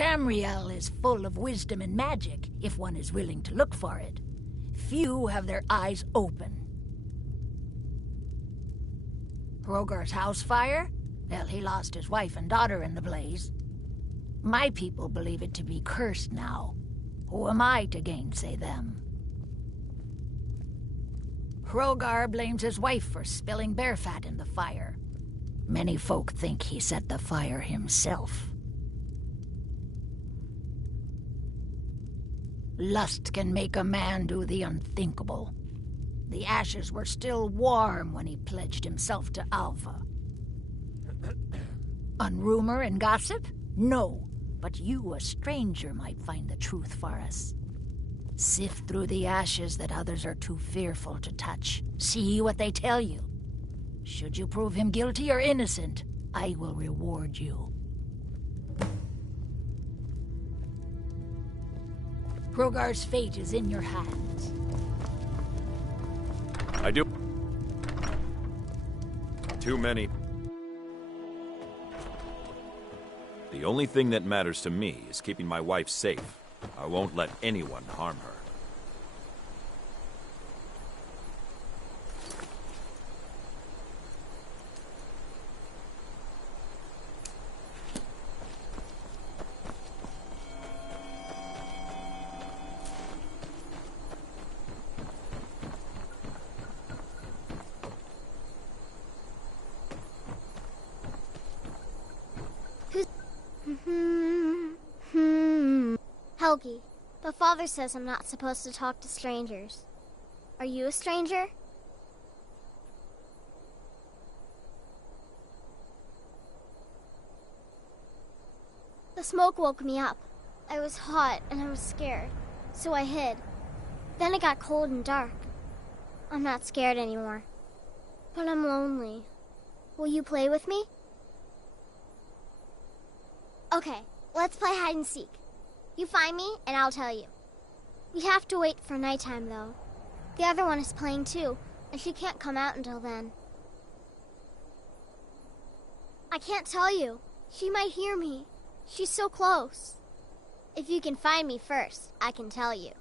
Tamriel is full of wisdom and magic, if one is willing to look for it. Few have their eyes open. Hrogar's house fire? Well, he lost his wife and daughter in the blaze. My people believe it to be cursed now. Who am I to gainsay them? Hrogar blames his wife for spilling bear fat in the fire. Many folk think he set the fire himself. Lust can make a man do the unthinkable. The ashes were still warm when he pledged himself to Alva. On rumor and gossip? No, but you, a stranger, might find the truth for us. Sift through the ashes that others are too fearful to touch. See what they tell you. Should you prove him guilty or innocent, I will reward you. Hrogar's fate is in your hands. I do. Too many. The only thing that matters to me is keeping my wife safe. I won't let anyone harm her. Helgi, the father says I'm not supposed to talk to strangers. Are you a stranger? The smoke woke me up. I was hot and I was scared, so I hid. Then it got cold and dark. I'm not scared anymore, but I'm lonely. Will you play with me? Okay, let's play hide and seek. You find me, and I'll tell you. We have to wait for nighttime, though. The other one is playing too, and she can't come out until then. I can't tell you. She might hear me. She's so close. If you can find me first, I can tell you.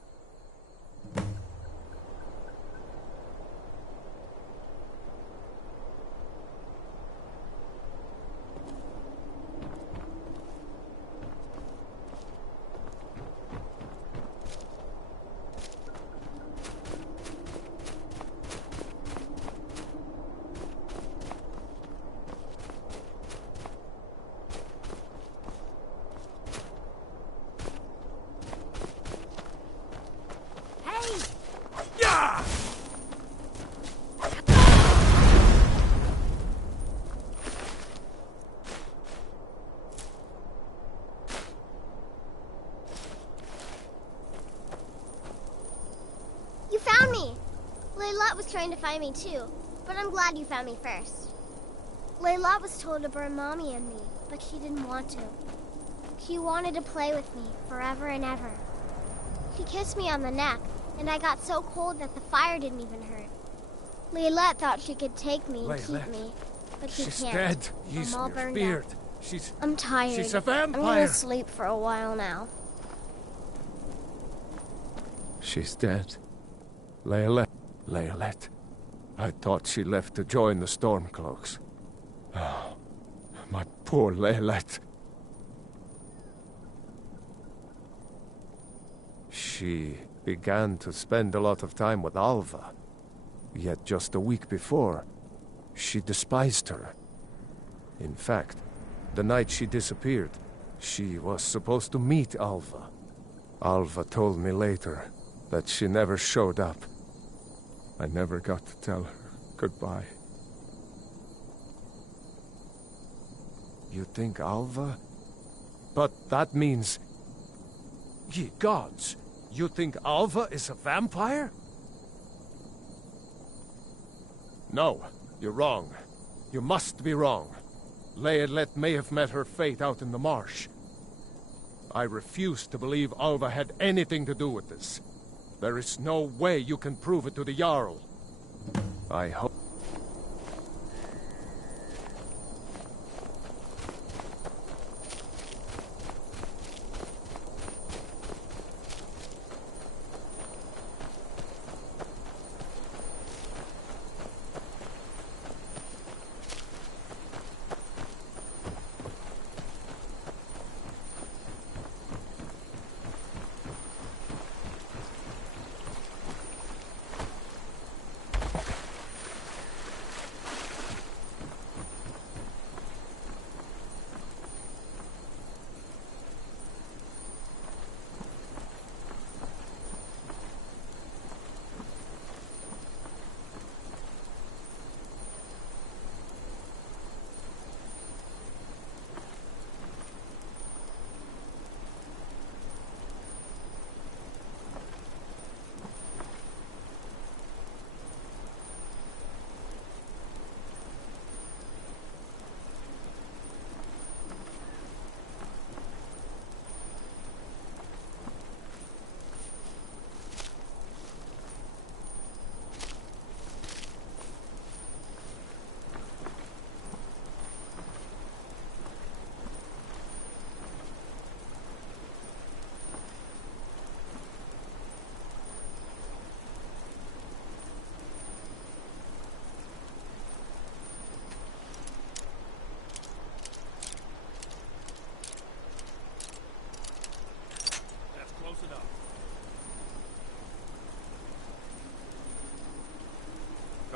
Trying to find me too, but I'm glad you found me first. Layla was told to burn Mommy and me, but she didn't want to. She wanted to play with me forever and ever. She kissed me on the neck, and I got so cold that the fire didn't even hurt. Layla thought she could take me and keep me, but she she's can't. Dead. I'm all burned beard. out. I'm tired. She's a vampire. I'm gonna sleep for a while now. She's dead. Leolette. I thought she left to join the Stormcloaks. Oh, my poor Leolette. She began to spend a lot of time with Alva. Yet just a week before, she despised her. In fact, the night she disappeared, she was supposed to meet Alva. Alva told me later that she never showed up. I never got to tell her goodbye. You think Alva? But that means... Ye gods! You think Alva is a vampire? No, you're wrong. You must be wrong. Leolette may have met her fate out in the marsh. I refuse to believe Alva had anything to do with this. There is no way you can prove it to the Jarl. I hope...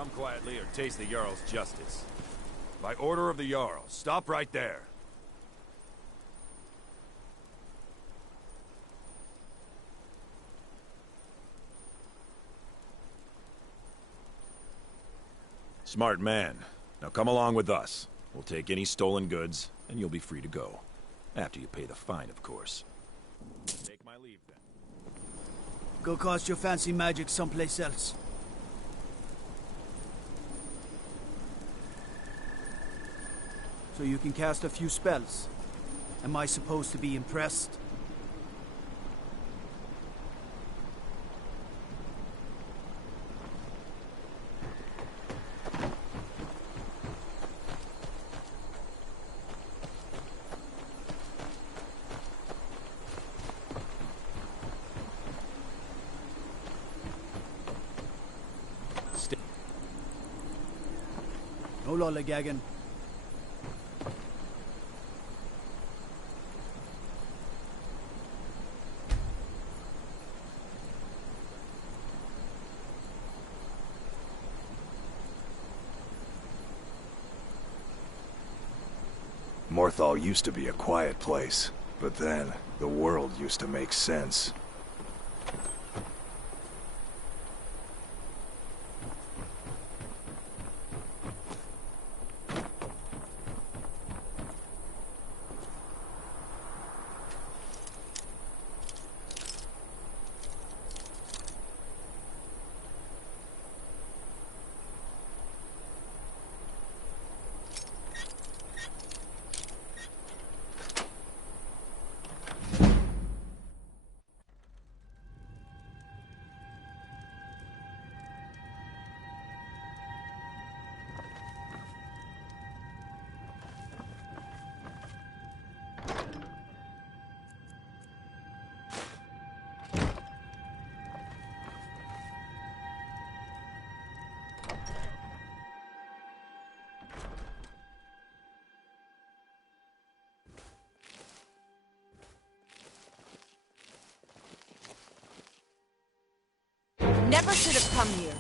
Come quietly or taste the Jarl's justice. By order of the Jarl, stop right there. Smart man. Now come along with us. We'll take any stolen goods, and you'll be free to go. After you pay the fine, of course. Take my leave, then. Go cast your fancy magic someplace else. So you can cast a few spells. Am I supposed to be impressed? No lollygagging. Morthal used to be a quiet place, but then the world used to make sense. Never should have come here.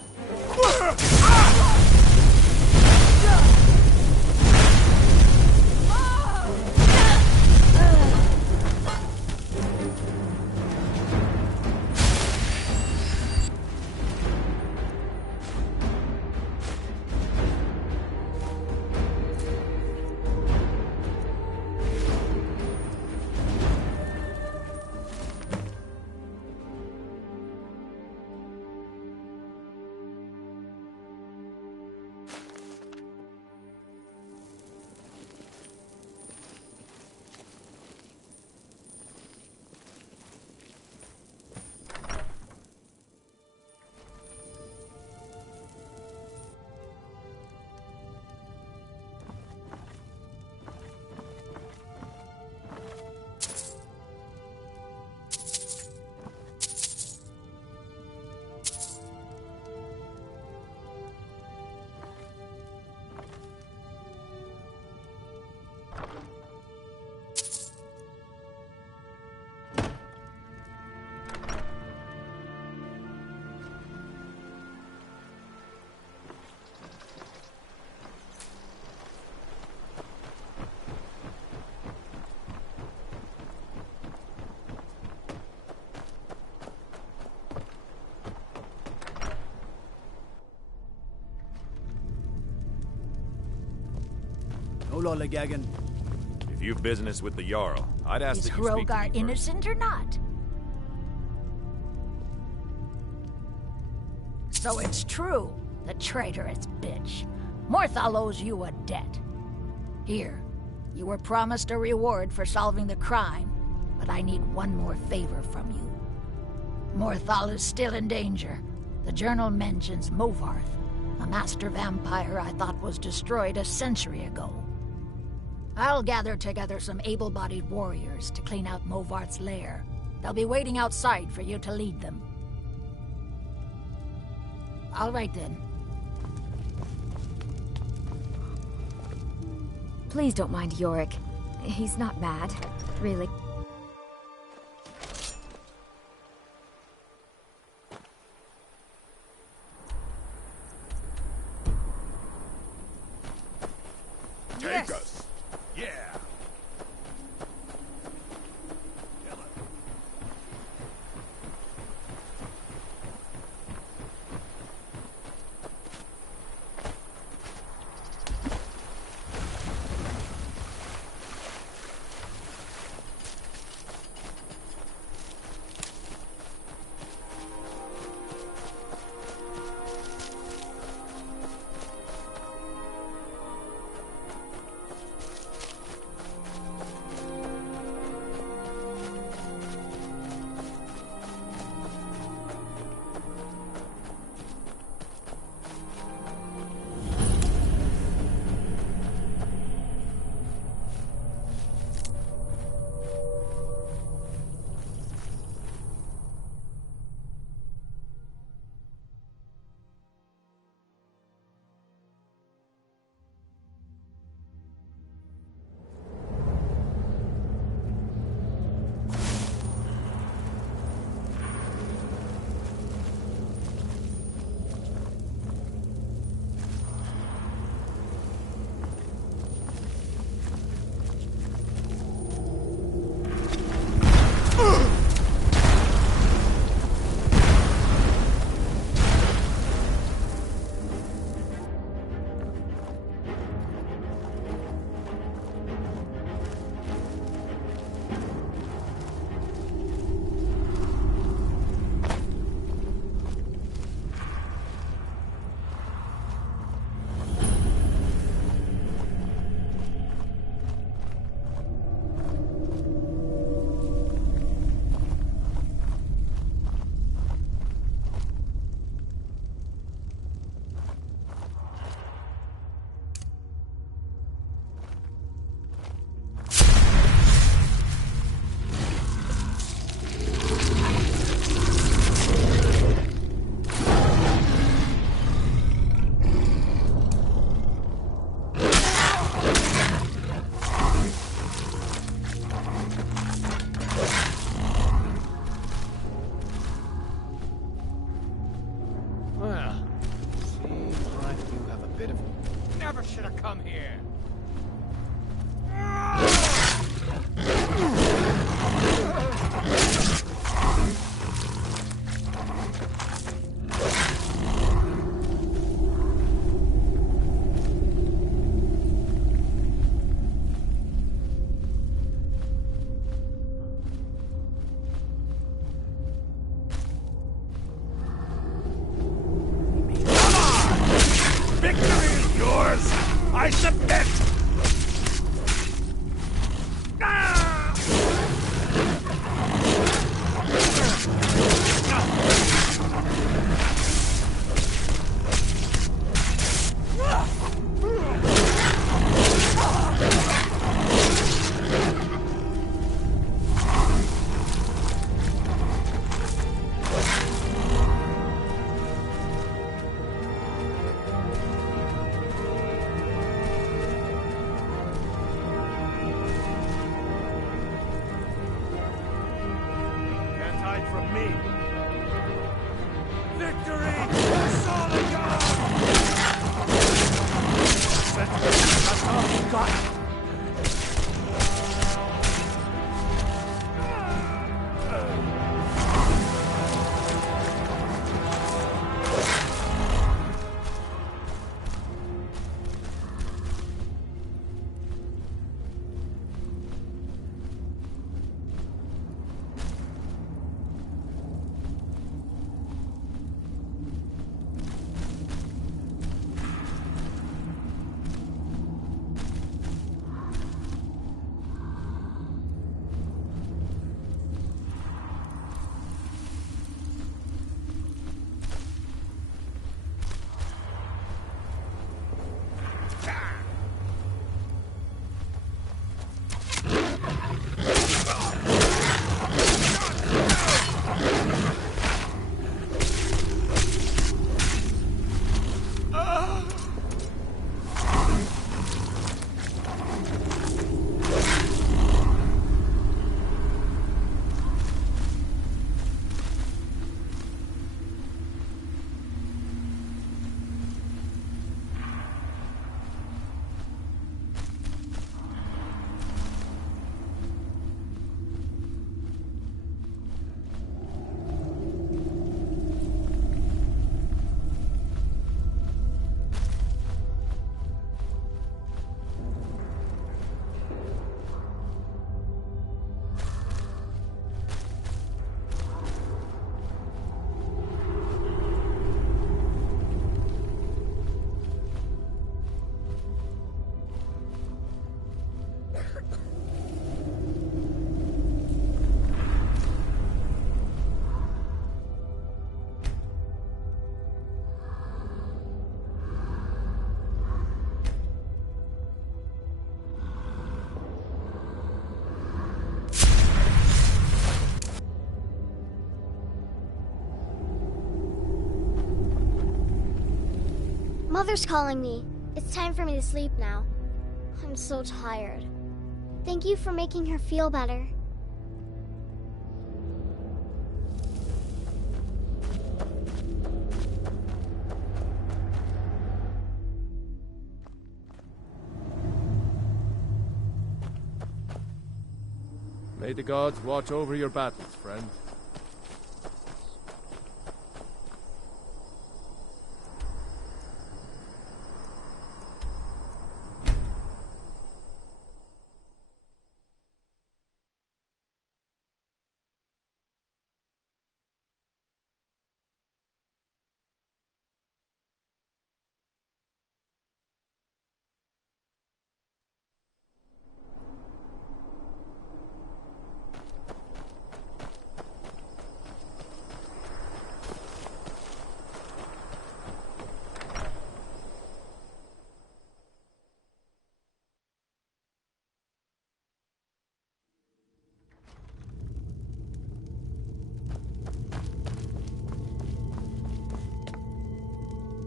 No lollygagging. If you've business with the Jarl, I'd ask Is that you speak to Hrogar me first. innocent or not? So it's true, the traitorous bitch. Morthal owes you a debt. Here, you were promised a reward for solving the crime, but I need one more favor from you. Morthal is still in danger. The journal mentions Movarth, a master vampire I thought was destroyed a century ago. I'll gather together some able-bodied warriors to clean out Movarth's lair. They'll be waiting outside for you to lead them. All right then. Please don't mind Yorick. He's not mad, really. come here. Victory is yours! I submit! Can't hide from me. Victory is all I got! That's all we got. Mother's calling me. It's time for me to sleep now. I'm so tired. Thank you for making her feel better. May the gods watch over your battles, friend.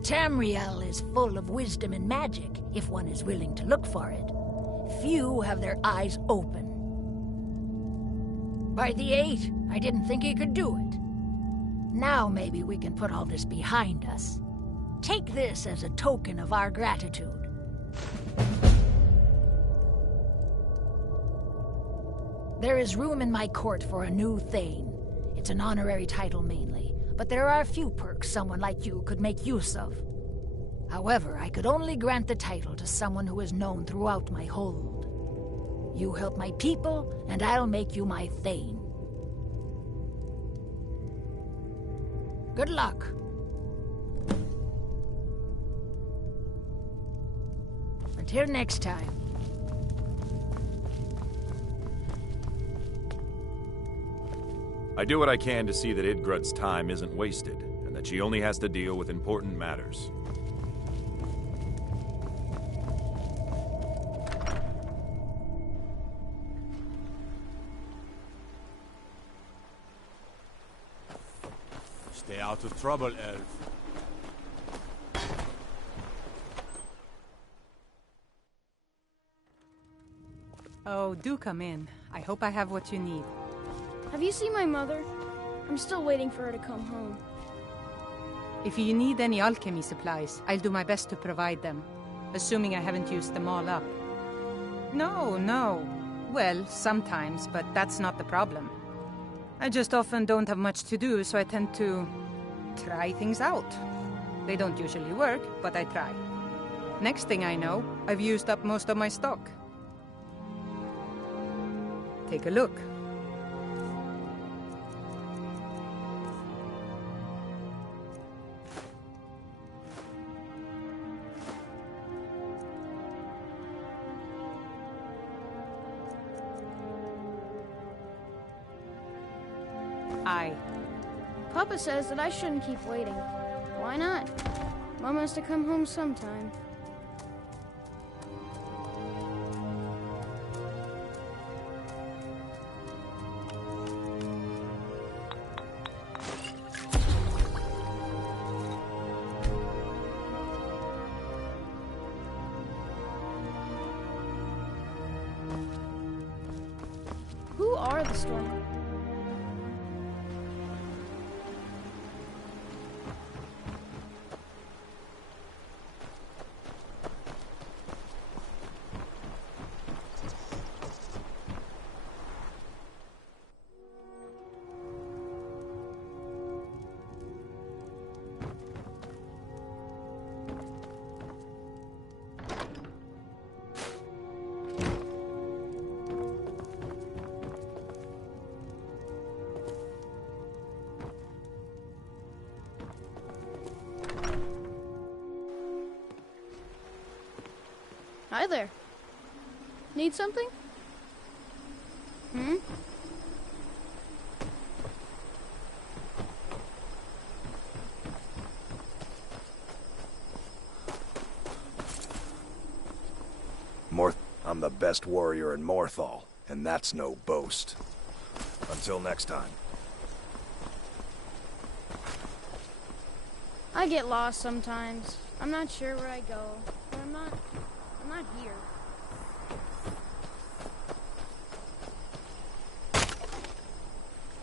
Tamriel is full of wisdom and magic, if one is willing to look for it. Few have their eyes open. By the 8, I didn't think he could do it. Now maybe we can put all this behind us. Take this as a token of our gratitude. There is room in my court for a new Thane. It's an honorary title mainly, but there are a few perks someone like you could make use of. However, I could only grant the title to someone who is known throughout my hold. You help my people, and I'll make you my Thane. Good luck. Until next time. I do what I can to see that Idgrud's time isn't wasted, and that she only has to deal with important matters. Stay out of trouble, Elf. Oh, do come in. I hope I have what you need. Have you seen my mother? I'm still waiting for her to come home. If you need any alchemy supplies, I'll do my best to provide them. Assuming I haven't used them all up. No. Well, sometimes, but that's not the problem. I just often don't have much to do, so I tend to try things out. They don't usually work, but I try. Next thing I know, I've used up most of my stock. Take a look. Papa says that I shouldn't keep waiting. Why not? Mom has to come home sometime. Who are the Storm? Hi there. Need something? I'm the best warrior in Morthal, and that's no boast. Until next time. I get lost sometimes. I'm not sure where I go, but I'm not here.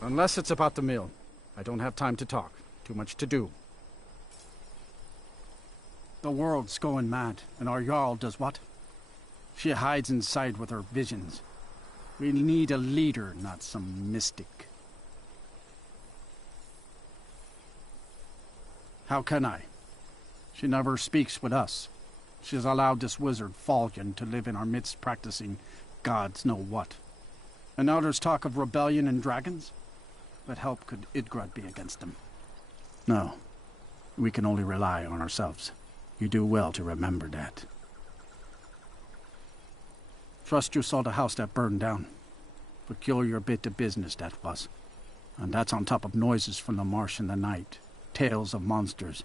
Unless it's about the mill. I don't have time to talk. Too much to do. The world's going mad, and our Jarl does what? She hides inside with her visions. We need a leader, not some mystic. How can I? She never speaks with us. She's allowed this wizard, Falcon, to live in our midst practicing gods know what. And now there's talk of rebellion and dragons? What help could Idgrud be against them? No. We can only rely on ourselves. You do well to remember that. Trust you saw the house that burned down. Peculiar bit of business that was. And that's on top of noises from the marsh in the night. Tales of monsters.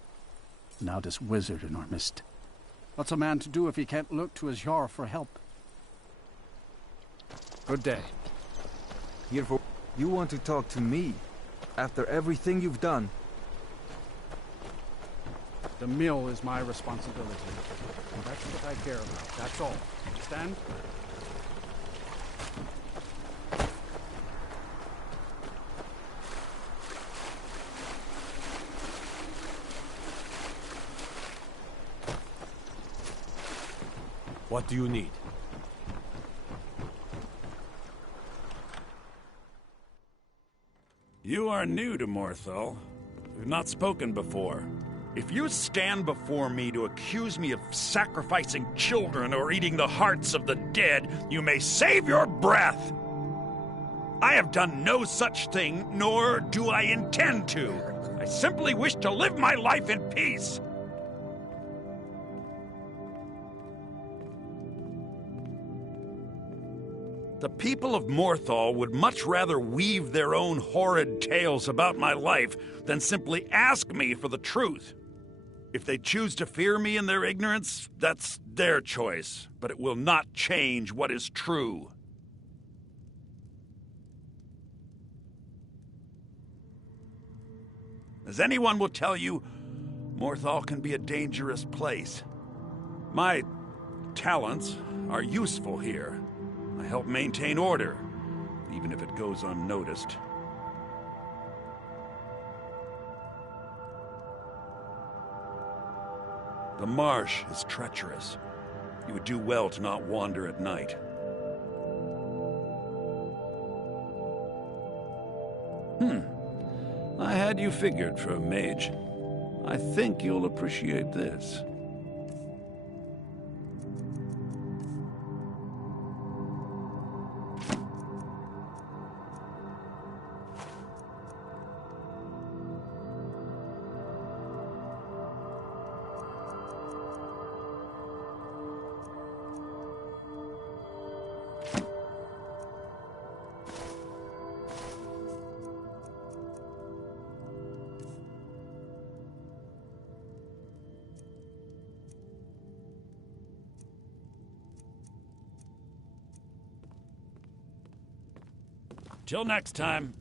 Now this wizard in our midst. What's a man to do if he can't look to his Jarl for help? Good day. Here for... You want to talk to me? After everything you've done? The mill is my responsibility. And that's what I care about. That's all. Understand? What do you need? You are new to Morthal. We've not spoken before. If you stand before me to accuse me of sacrificing children or eating the hearts of the dead, you may save your breath! I have done no such thing, nor do I intend to. I simply wish to live my life in peace. The people of Morthal would much rather weave their own horrid tales about my life than simply ask me for the truth. If they choose to fear me in their ignorance, that's their choice, but it will not change what is true. As anyone will tell you, Morthal can be a dangerous place. My talents are useful here. I help maintain order, even if it goes unnoticed. The marsh is treacherous. You would do well to not wander at night. I had you figured for a mage. I think you'll appreciate this. Till next time.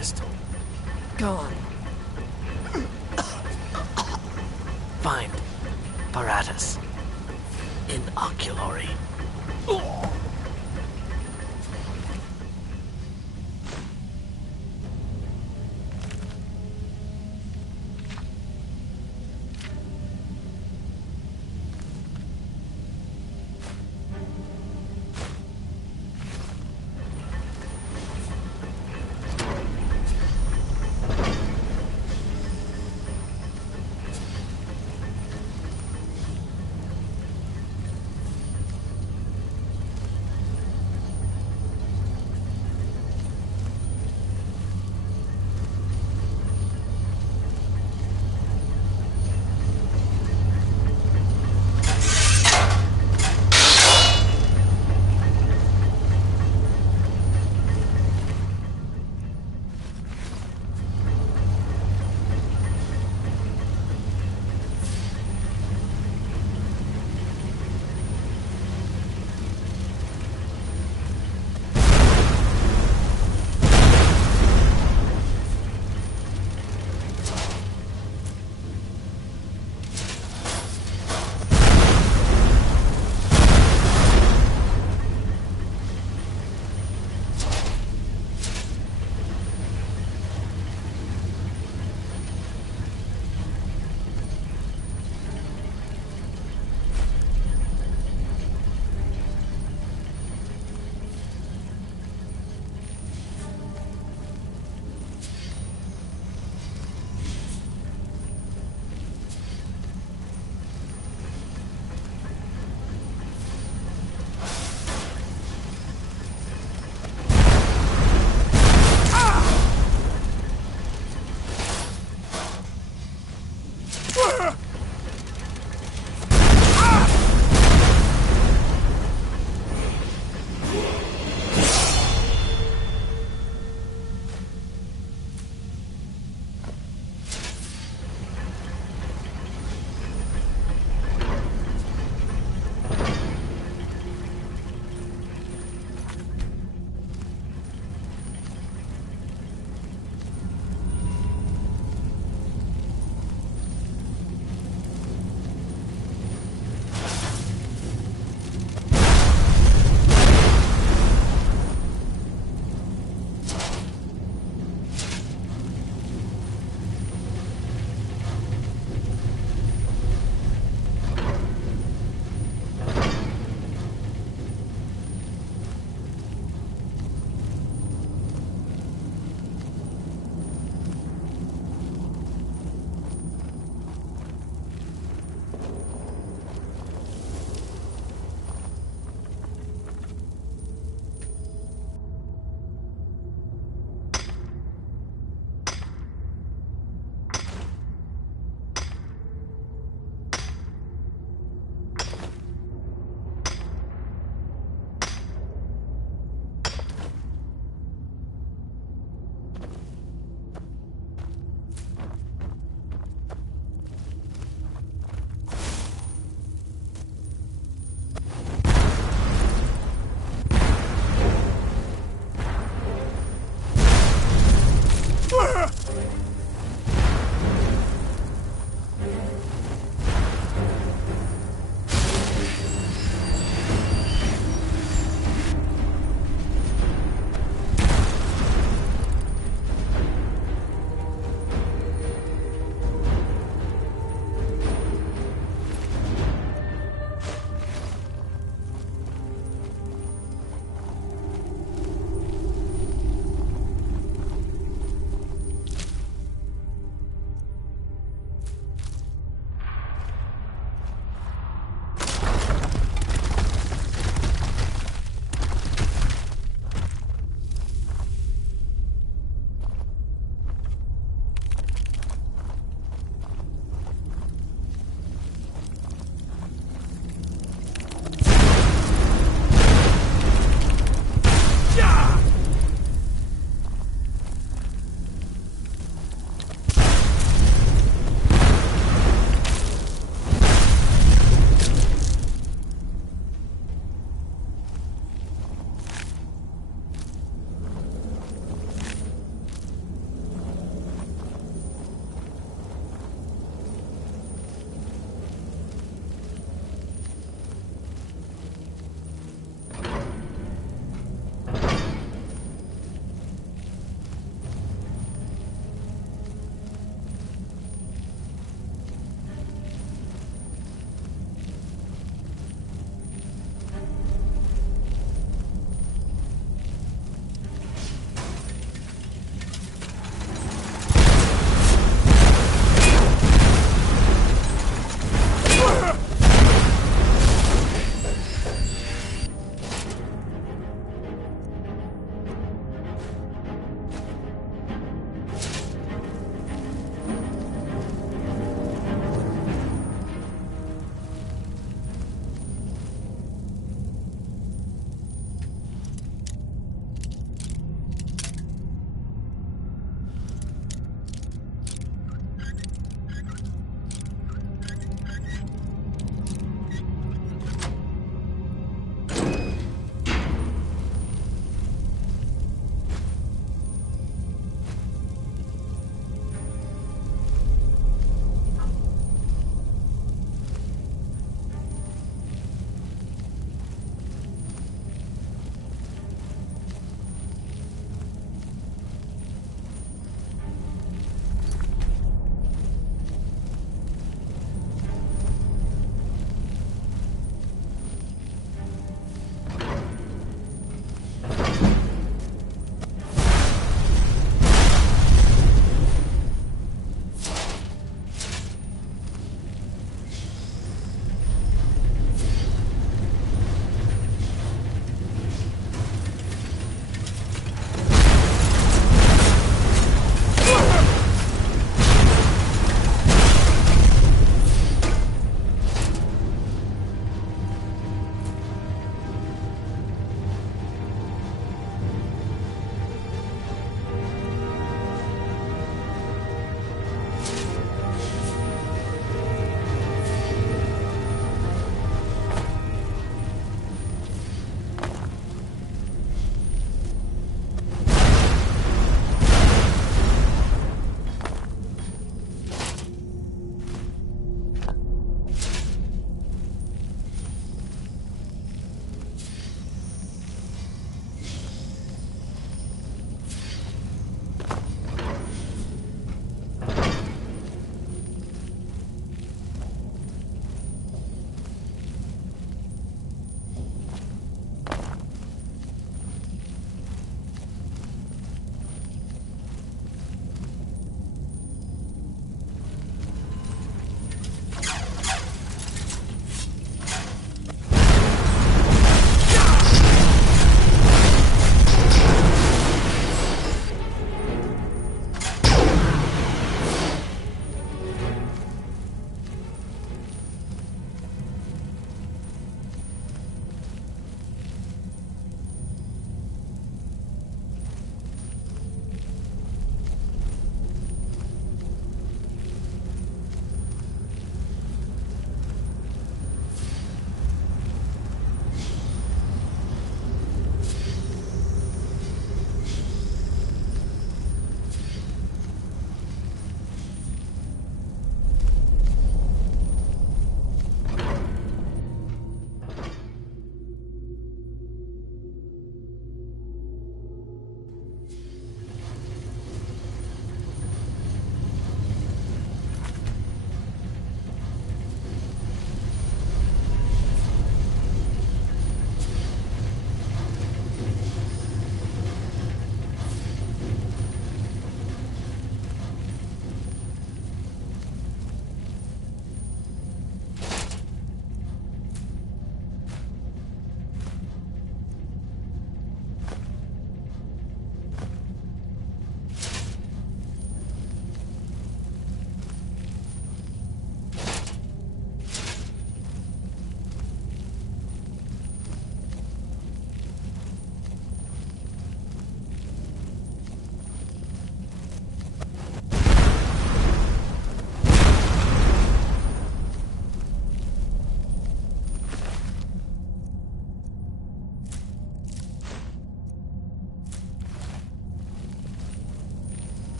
crystal. Go on. Find Paratus in Oculory.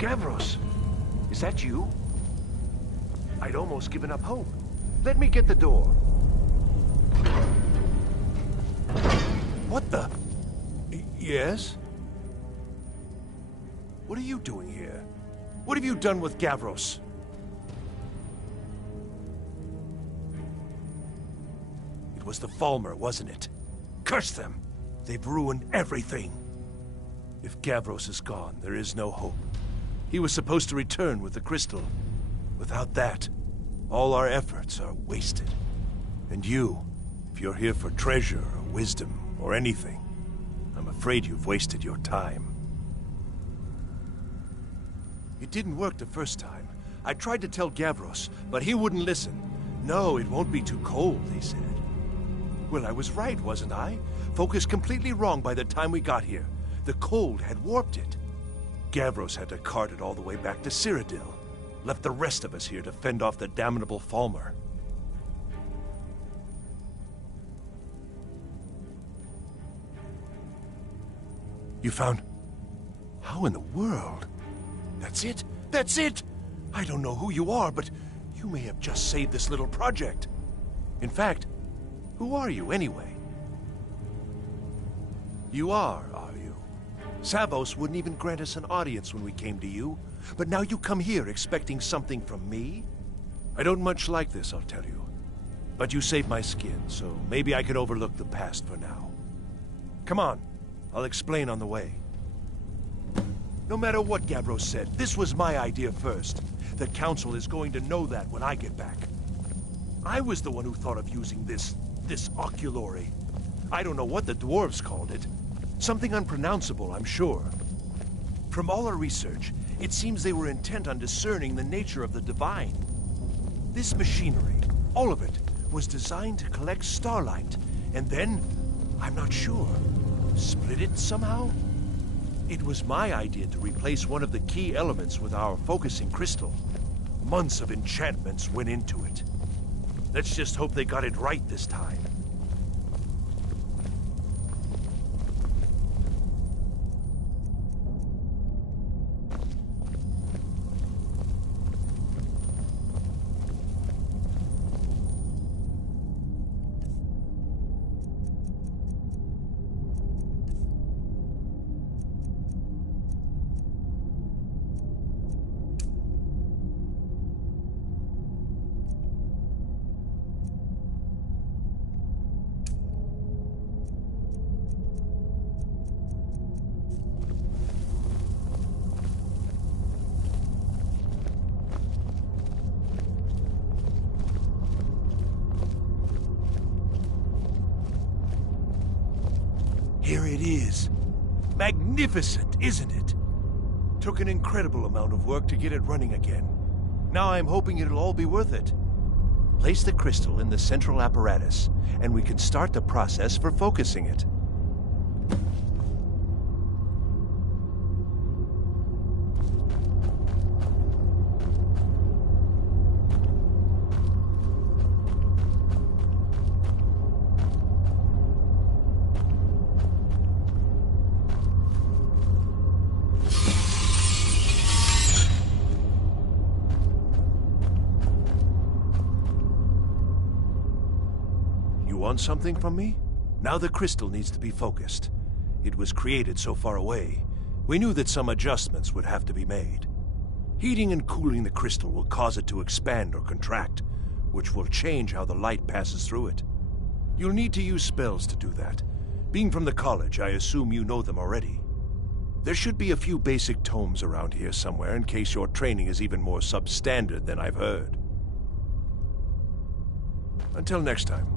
Gavros, is that you? I'd almost given up hope. Let me get the door. What the? Yes? What are you doing here? What have you done with Gavros? It was the Falmer, wasn't it? Curse them! They've ruined everything. If Gavros is gone, there is no hope. He was supposed to return with the crystal. Without that, all our efforts are wasted. And you, if you're here for treasure or wisdom or anything, I'm afraid you've wasted your time. It didn't work the first time. I tried to tell Gavros, but he wouldn't listen. No, it won't be too cold, he said. Well, I was right, wasn't I? Focus completely wrong by the time we got here. The cold had warped it. Gavros had to cart it all the way back to Cyrodiil. Left the rest of us here to fend off the damnable Falmer. You found... How in the world? That's it? That's it! I don't know who you are, but you may have just saved this little project. In fact, who are you anyway? You are you? Savos wouldn't even grant us an audience when we came to you, but now you come here expecting something from me? I don't much like this, I'll tell you. But you saved my skin, so maybe I can overlook the past for now. Come on, I'll explain on the way. No matter what Gavros said, this was my idea first. The Council is going to know that when I get back. I was the one who thought of using this oculory. I don't know what the dwarves called it. Something unpronounceable, I'm sure. From all our research, it seems they were intent on discerning the nature of the divine. This machinery, all of it, was designed to collect starlight, and then, I'm not sure, split it somehow? It was my idea to replace one of the key elements with our focusing crystal. Months of enchantments went into it. Let's just hope they got it right this time. Here it is. Magnificent, isn't it? Took an incredible amount of work to get it running again. Now I'm hoping it'll all be worth it. Place the crystal in the central apparatus, and we can start the process for focusing it. Want something from me? Now the crystal needs to be focused. It was created so far away. We knew that some adjustments would have to be made. Heating and cooling the crystal will cause it to expand or contract, which will change how the light passes through it. You'll need to use spells to do that. Being from the college, I assume you know them already. There should be a few basic tomes around here somewhere in case your training is even more substandard than I've heard. Until next time.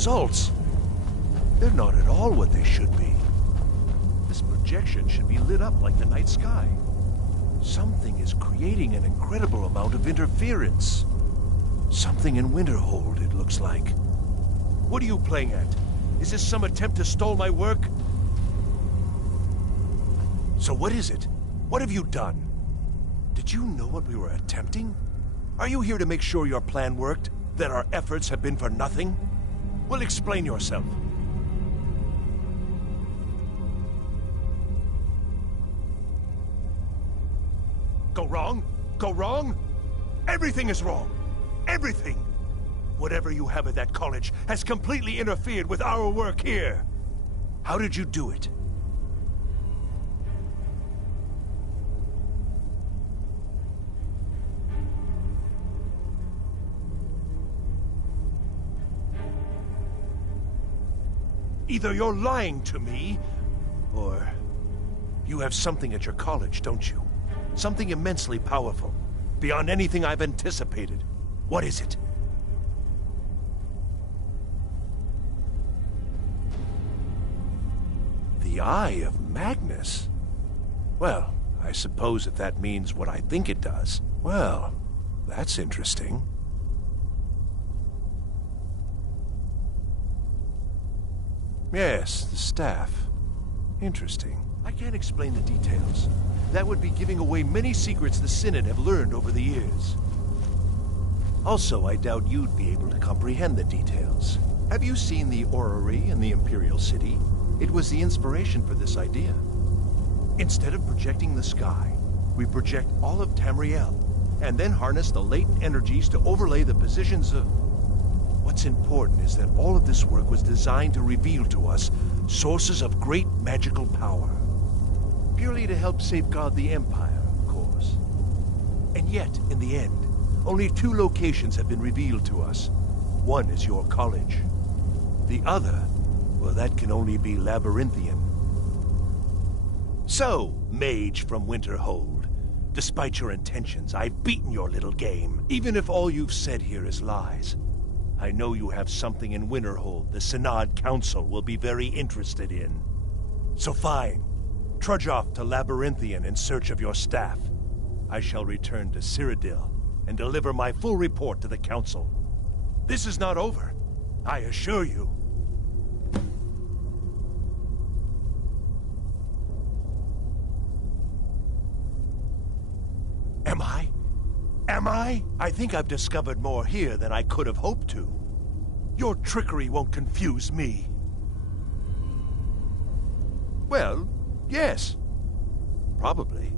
results. They're not at all what they should be. This projection should be lit up like the night sky. Something is creating an incredible amount of interference. Something in Winterhold, it looks like. What are you playing at? Is this some attempt to stall my work? So what is it? What have you done? Did you know what we were attempting? Are you here to make sure your plan worked? That our efforts have been for nothing? Well, explain yourself. Go wrong? Go wrong? Everything is wrong. Everything. Whatever you have at that college has completely interfered with our work here. How did you do it? Either you're lying to me, or you have something at your college, don't you? Something immensely powerful, beyond anything I've anticipated. What is it? The Eye of Magnus? Well, I suppose if that means what I think it does. Well, that's interesting. Yes, the staff. Interesting. I can't explain the details. That would be giving away many secrets the Synod have learned over the years. Also, I doubt you'd be able to comprehend the details. Have you seen the orrery in the Imperial City? It was the inspiration for this idea. Instead of projecting the sky, we project all of Tamriel, and then harness the latent energies to overlay the positions of... What's important is that all of this work was designed to reveal to us sources of great magical power. Purely to help safeguard the Empire, of course. And yet, in the end, only 2 locations have been revealed to us. One is your college. The other, well, that can only be Labyrinthian. So, mage from Winterhold, despite your intentions, I've beaten your little game. Even if all you've said here is lies, I know you have something in Winterhold the Synod Council will be very interested in. So fine. Trudge off to Labyrinthian in search of your staff. I shall return to Cyrodiil and deliver my full report to the Council. This is not over, I assure you. Am I? Am I? I think I've discovered more here than I could have hoped to. Your trickery won't confuse me. Well, yes. Probably.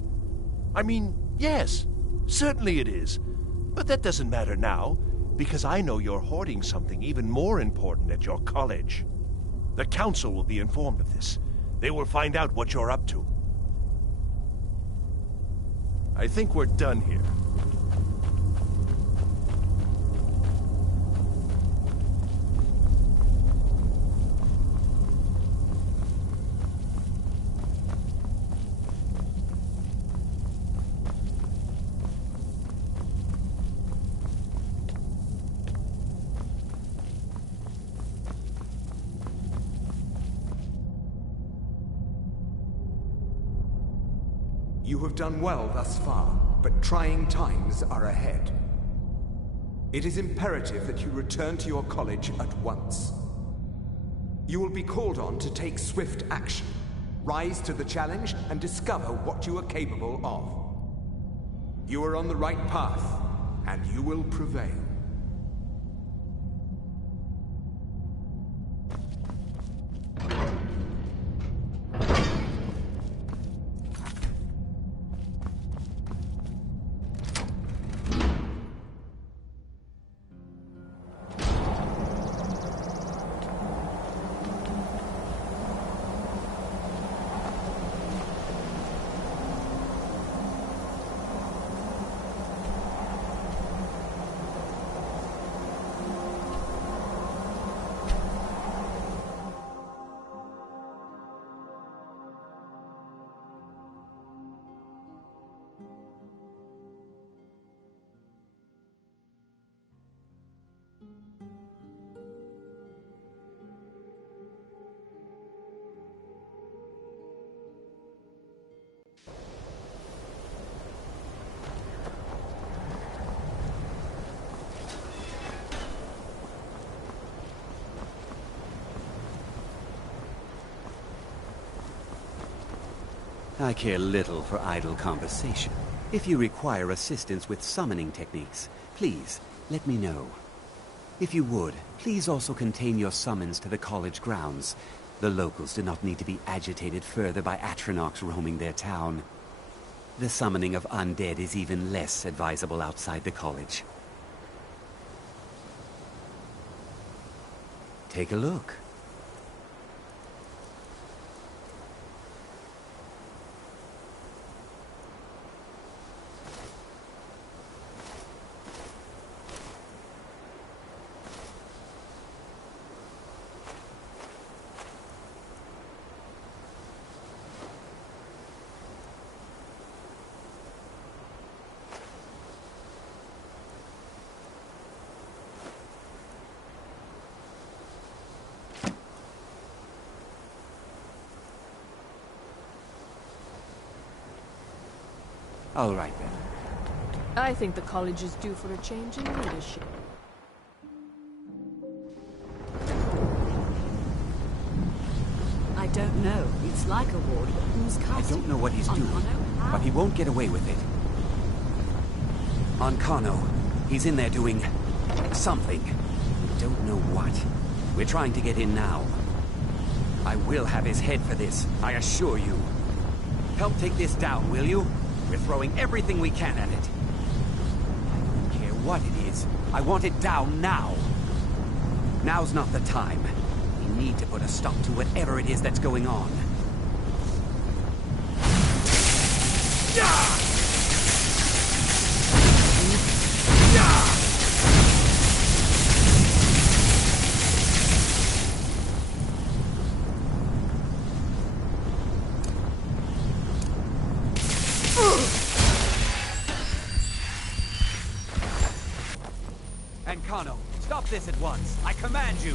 I mean, yes. Certainly it is. But that doesn't matter now, because I know you're hoarding something even more important at your college. The Council will be informed of this. They will find out what you're up to. I think we're done here. You have done well thus far, but trying times are ahead. It is imperative that you return to your college at once. You will be called on to take swift action, rise to the challenge, and discover what you are capable of. You are on the right path, and you will prevail. I care little for idle conversation. If you require assistance with summoning techniques, please let me know. If you would, please also contain your summons to the college grounds. The locals do not need to be agitated further by Atronachs roaming their town. The summoning of undead is even less advisable outside the college. Take a look. All right, then. I think the college is due for a change in leadership. I don't know. It's like a ward, but who's casting? I don't know what he's doing, but he won't get away with it. On Kano, he's in there doing something. We don't know what. We're trying to get in now. I will have his head for this, I assure you. Help take this down, will you? We're throwing everything we can at it. I don't care what it is. I want it down now. Now's not the time. We need to put a stop to whatever it is that's going on. And Kano, stop this at once. I command you.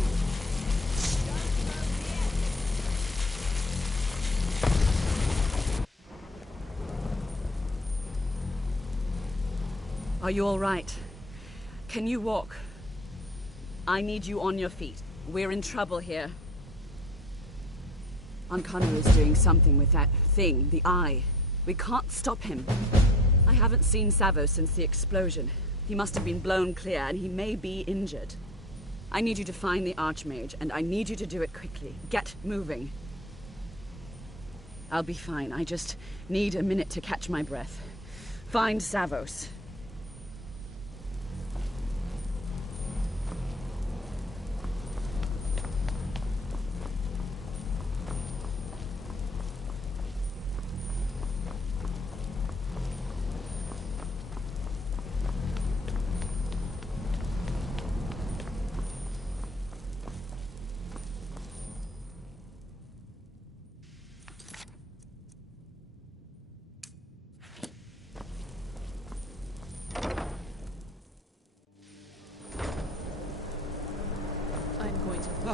Are you all right? Can you walk? I need you on your feet. We're in trouble here. Ankano is doing something with that thing, the eye. We can't stop him. I haven't seen Savo since the explosion. He must have been blown clear, and he may be injured. I need you to find the Archmage, and I need you to do it quickly. Get moving. I'll be fine. I just need a minute to catch my breath. Find Savos.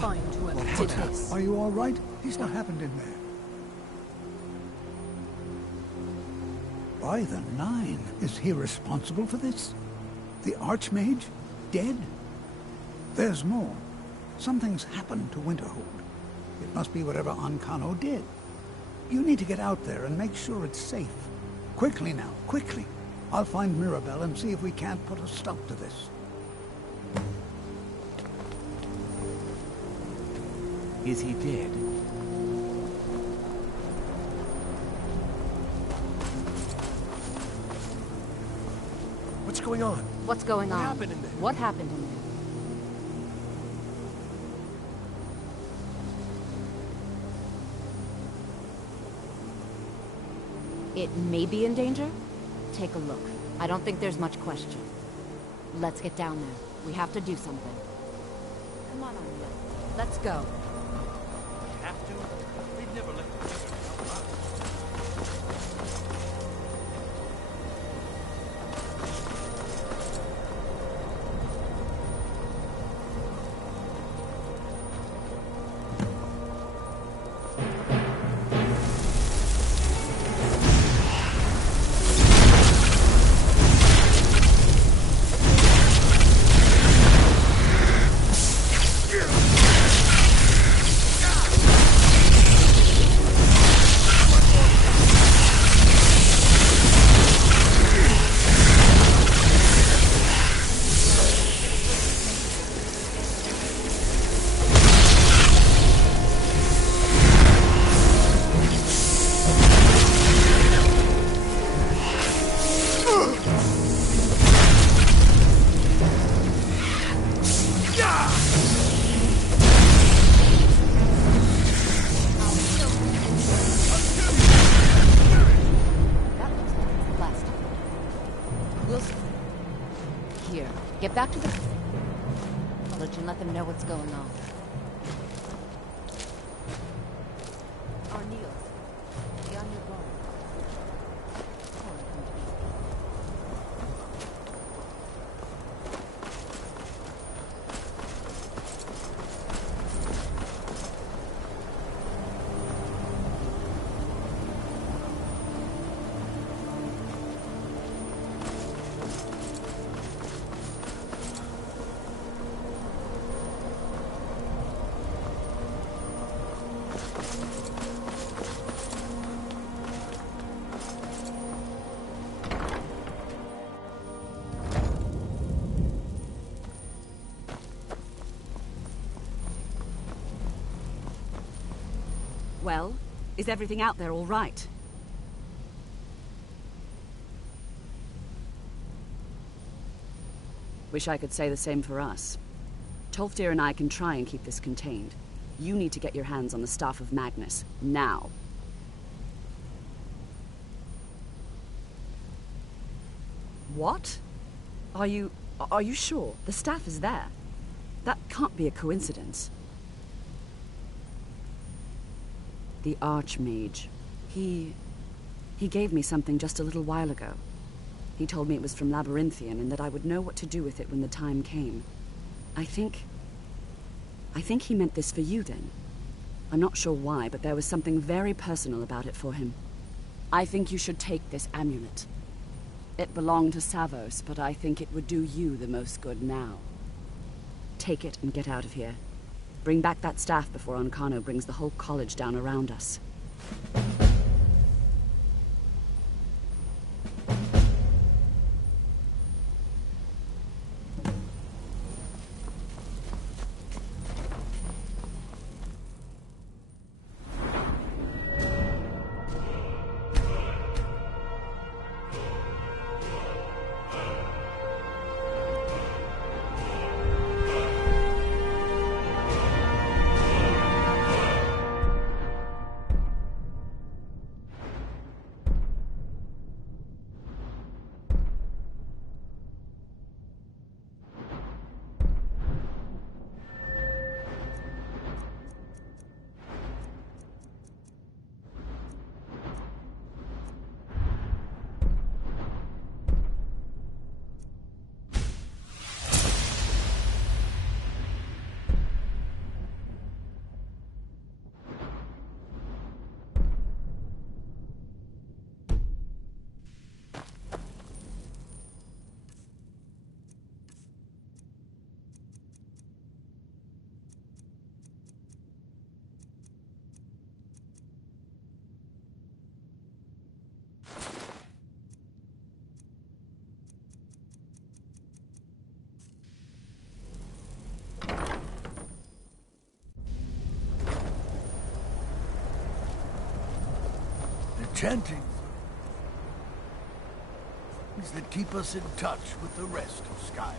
Find whoever did this. Are you all right? He's not happened in there. By the Nine, is he responsible for this? The Archmage? Dead? There's more. Something's happened to Winterhold. It must be whatever Ankano did. You need to get out there and make sure it's safe. Quickly now, quickly. I'll find Mirabelle and see if we can't put a stop to this. Is he dead? What's going on? What's going on? What happened in there? What happened in there? It may be in danger? Take a look. I don't think there's much question. Let's get down there. We have to do something. Come on, Arya. Let's go. Have to? We've never let the desert help us. Get back to the college and let them know what's going on. Arneal, be on your guard. Well, is everything out there all right? Wish I could say the same for us. Tolfdir and I can try and keep this contained. You need to get your hands on the Staff of Magnus, now. What? Are you sure? The staff is there. That can't be a coincidence. The Archmage. He gave me something just a little while ago. He told me it was from Labyrinthian and that I would know what to do with it when the time came. I think he meant this for you then. I'm not sure why, but there was something very personal about it for him. I think you should take this amulet. It belonged to Savos, but I think it would do you the most good now. Take it and get out of here. Bring back that staff before Ancano brings the whole college down around us. Chanting things that keep us in touch with the rest of Skyrim.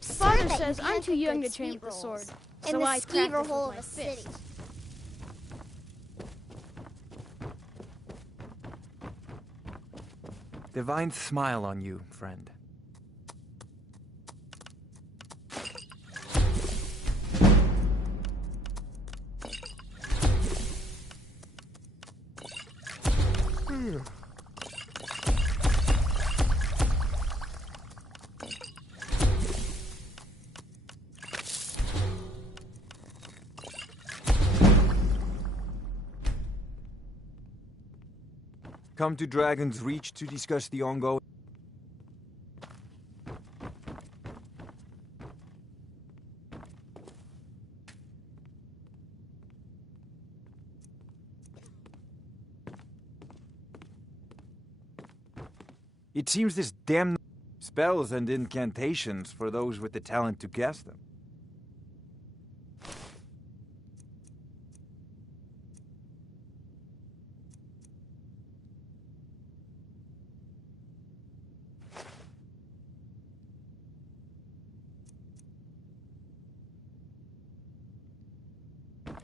Father says I'm too young to train with the sword, so I practice with my fist. Divine smile on you, friend. Come to Dragon's Reach to discuss the ongoing... It seems this damn... spells and incantations for those with the talent to cast them.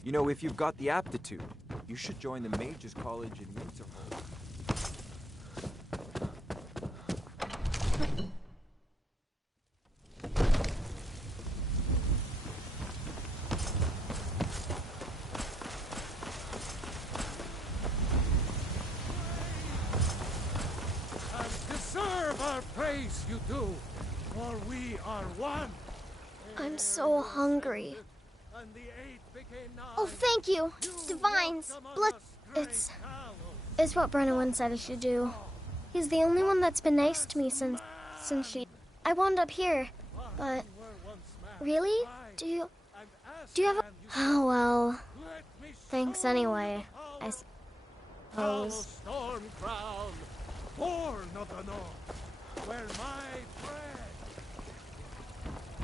You know, if you've got the aptitude, you should join the Mages College in Winterhold. Deserve our praise, you do, for we are one. I'm so hungry. Oh, thank you. Divines. It's what Brennan said I should do. He's the only one that's been nice to me since she... I wound up here, but... Really? Do you have a... Oh, well... Thanks anyway, I suppose. Storm crown, born of the north, where my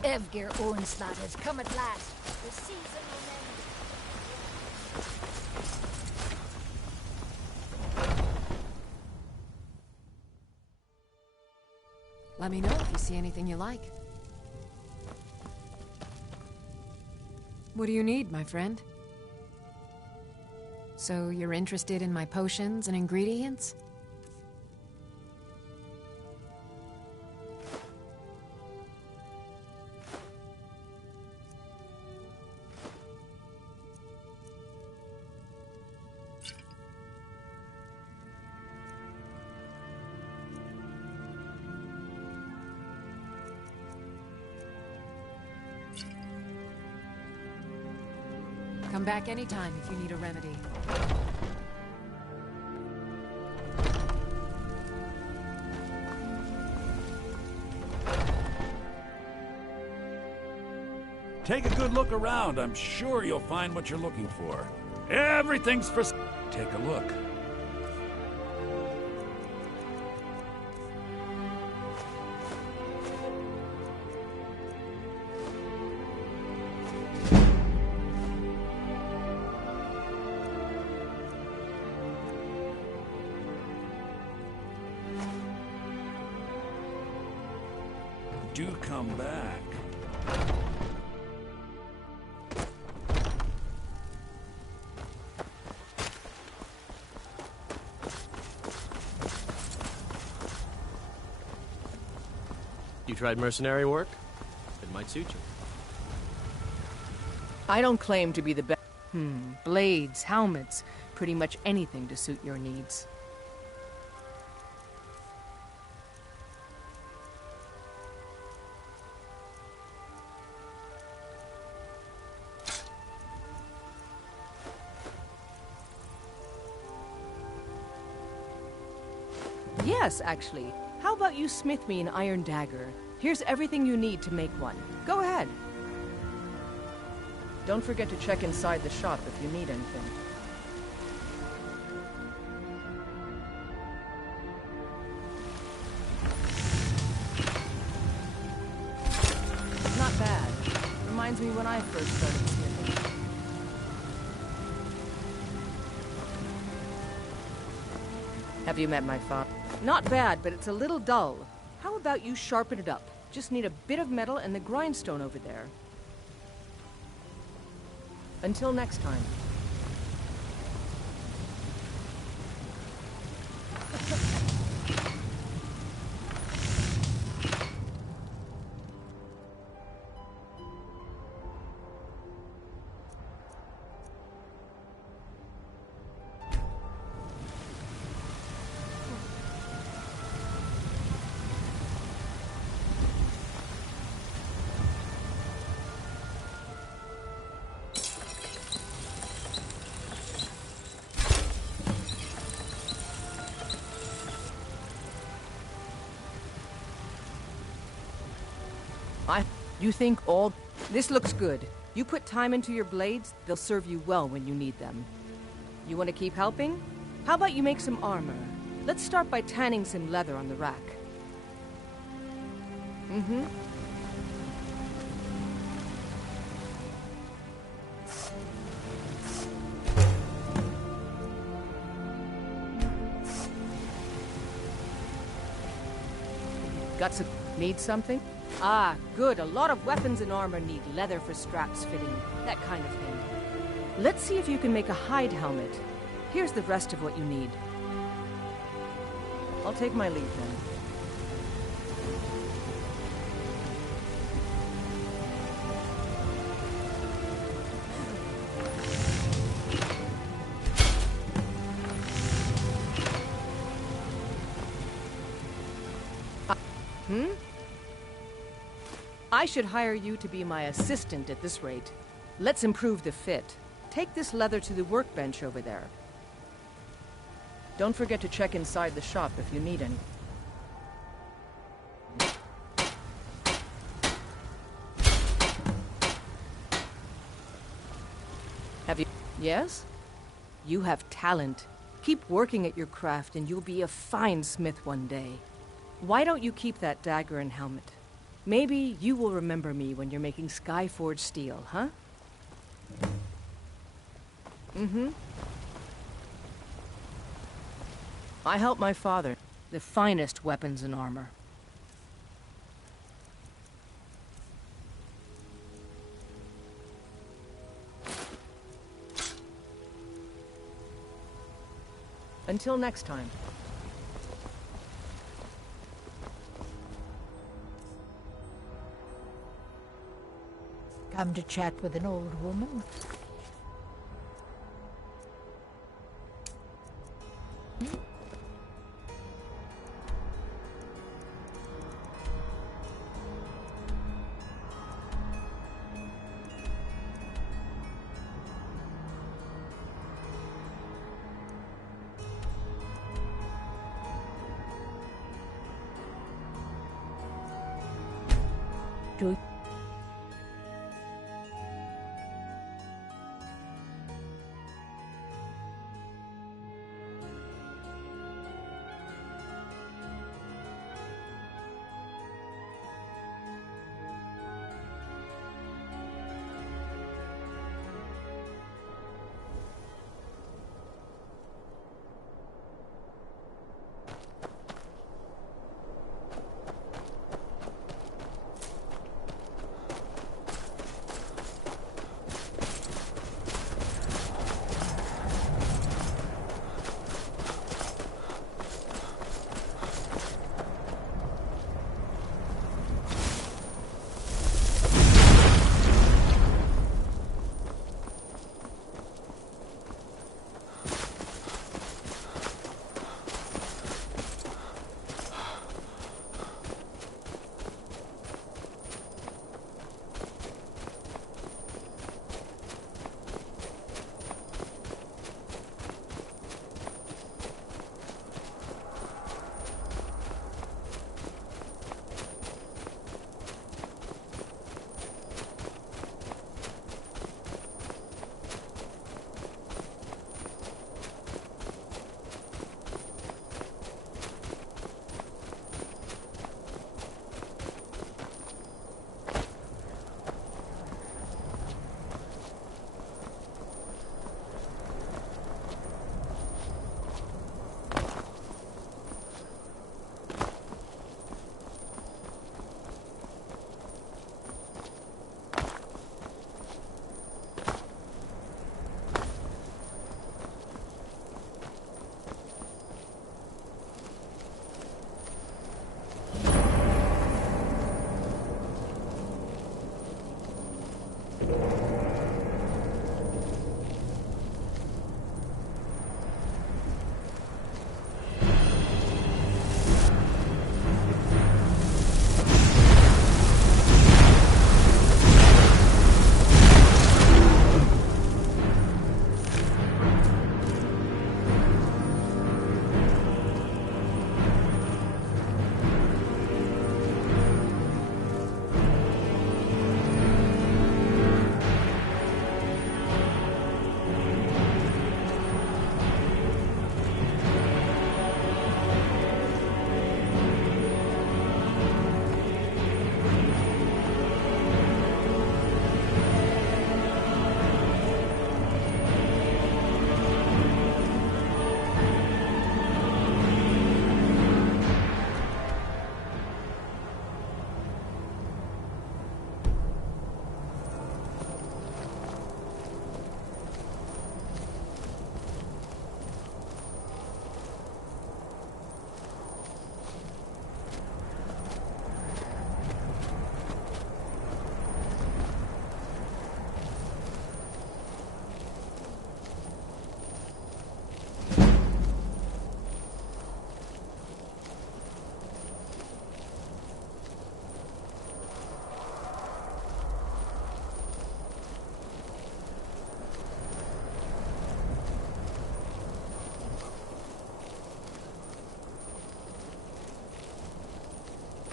bread... Evgir Onslaught has come at last. The season will end. Let me know if you see anything you like. What do you need, my friend? So you're interested in my potions and ingredients? Come back anytime if you need a remedy. Take a good look around. I'm sure you'll find what you're looking for. Everything's for... Take a look. Do come back. You tried mercenary work? It might suit you. I don't claim to be the best. Blades, helmets, pretty much anything to suit your needs. Yes, actually. How about you smith me an iron dagger? Here's everything you need to make one. Go ahead. Don't forget to check inside the shop if you need anything. Not bad. Reminds me when I first started smithing. Have you met my father? Not bad, but it's a little dull. How about you sharpen it up? Just need a bit of metal and the grindstone over there. Until next time. You think all... This looks good. You put time into your blades, they'll serve you well when you need them. You want to keep helping? How about you make some armor? Let's start by tanning some leather on the rack. Mm-hmm. Got some... Need something? Ah, good. A lot of weapons and armor need leather for straps fitting. That kind of thing. Let's see if you can make a hide helmet. Here's the rest of what you need. I'll take my leave then. I should hire you to be my assistant at this rate. Let's improve the fit. Take this leather to the workbench over there. Don't forget to check inside the shop if you need any. Have you... Yes? You have talent. Keep working at your craft and you'll be a fine smith one day. Why don't you keep that dagger and helmet? Maybe you will remember me when you're making Skyforged steel, huh? Mm-hmm. I helped my father. The finest weapons and armor. Until next time. Come to chat with an old woman? Do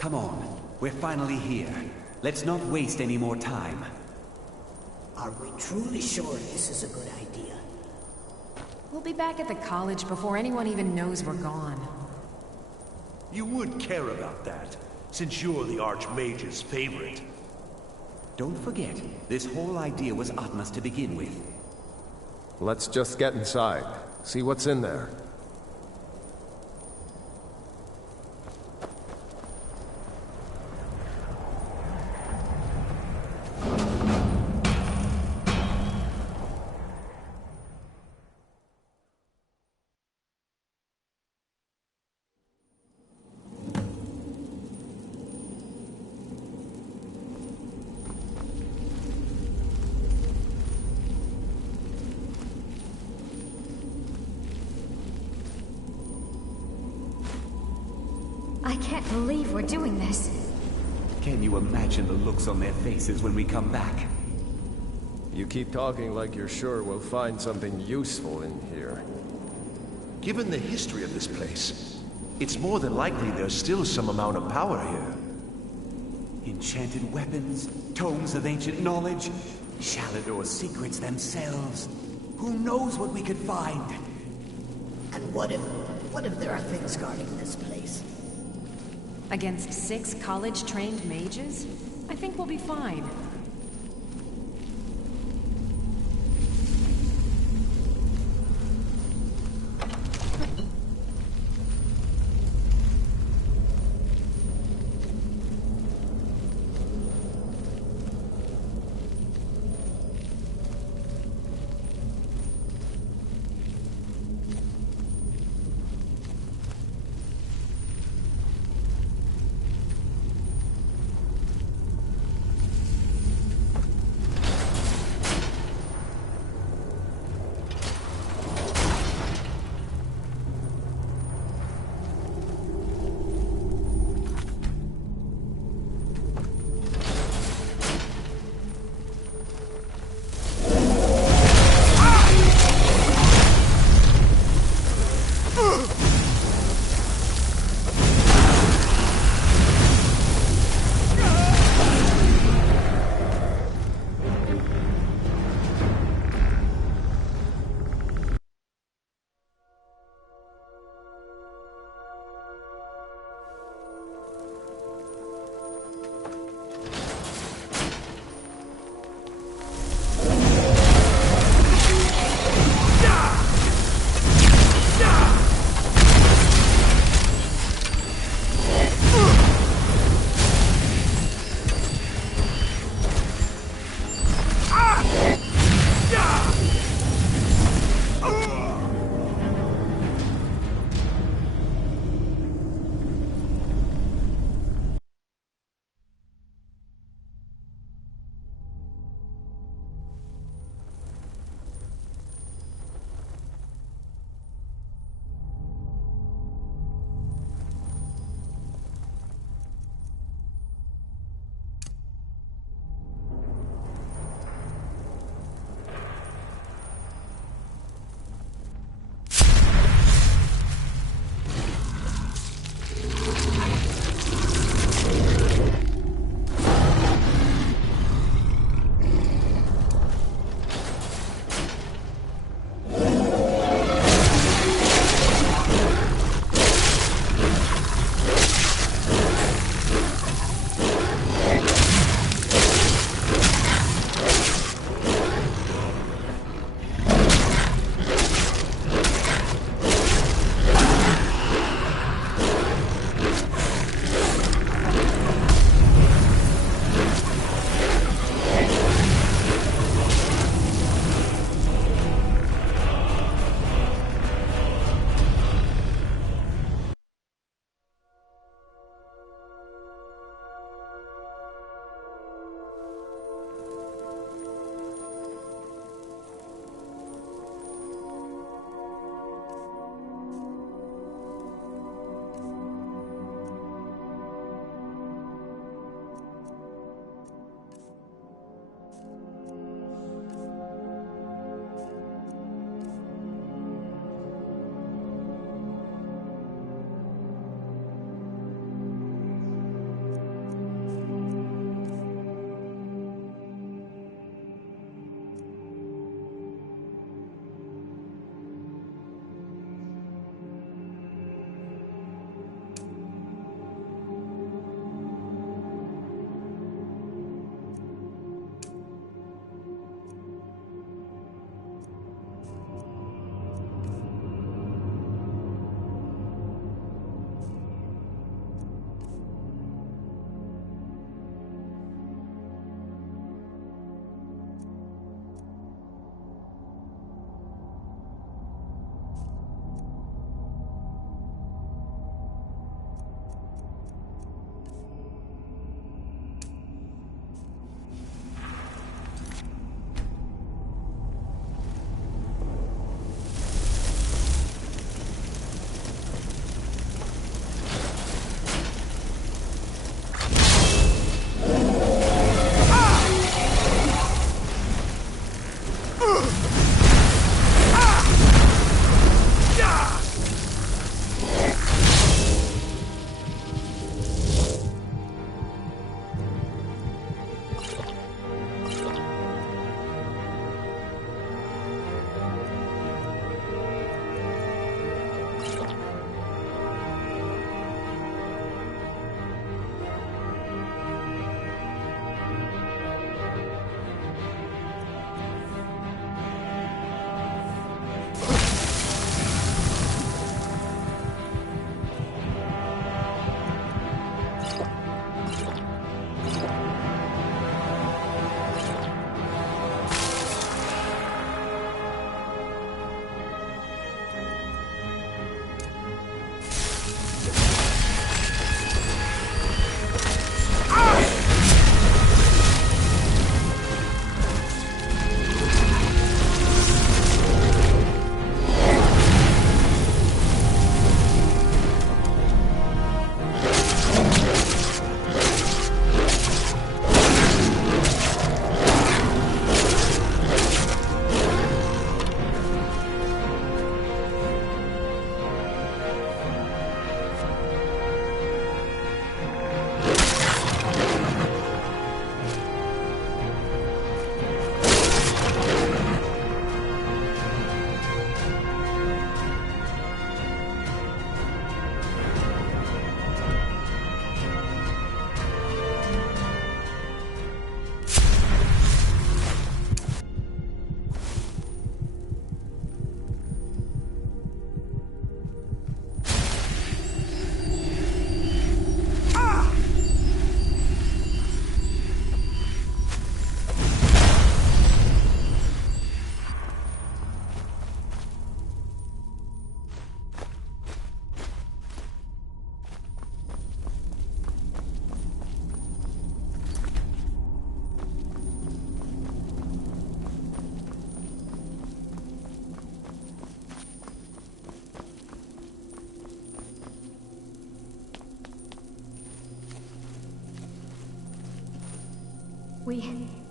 Come on. We're finally here. Let's not waste any more time. Are we truly sure this is a good idea? We'll be back at the college before anyone even knows we're gone. You would care about that, since you're the Archmage's favorite. Don't forget, this whole idea was Atma's to begin with. Let's just get inside. See what's in there. I can't believe we're doing this. Can you imagine the looks on their faces when we come back? You keep talking like you're sure we'll find something useful in here. Given the history of this place, it's more than likely there's still some amount of power here. Enchanted weapons, tomes of ancient knowledge, Shalador's secrets themselves. Who knows what we could find? And what if there are things guarding this place? Against 6 college-trained mages? I think we'll be fine.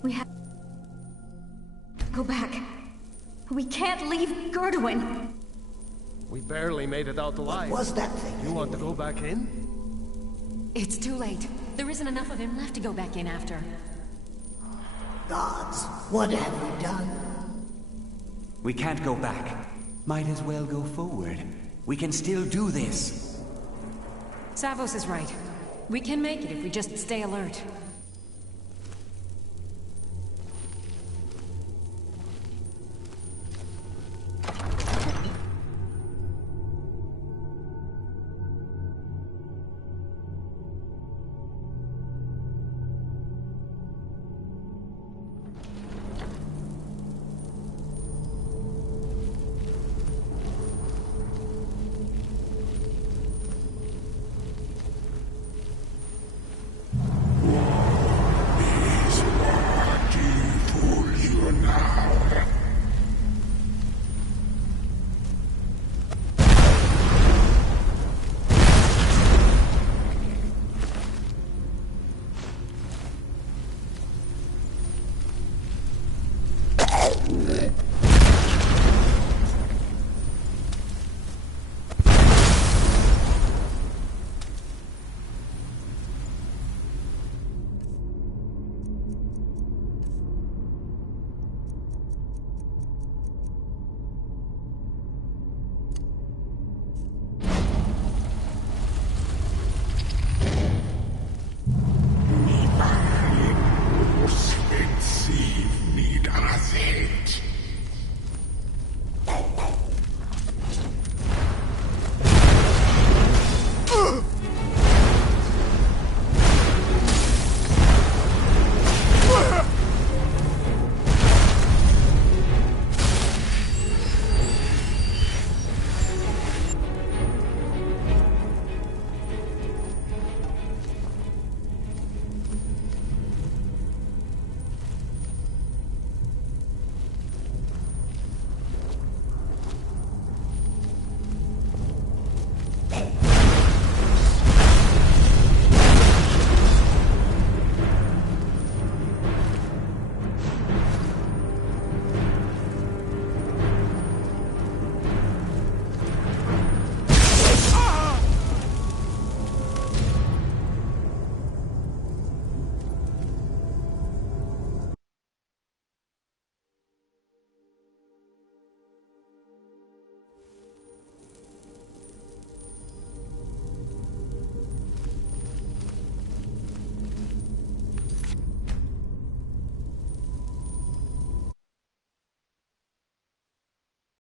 We have... Go back. We can't leave Gerduin. We barely made it out alive. What was that thing? You want to go back in? It's too late. There isn't enough of him left to go back in after. Gods, what have we done? We can't go back. Might as well go forward. We can still do this. Savos is right. We can make it if we just stay alert.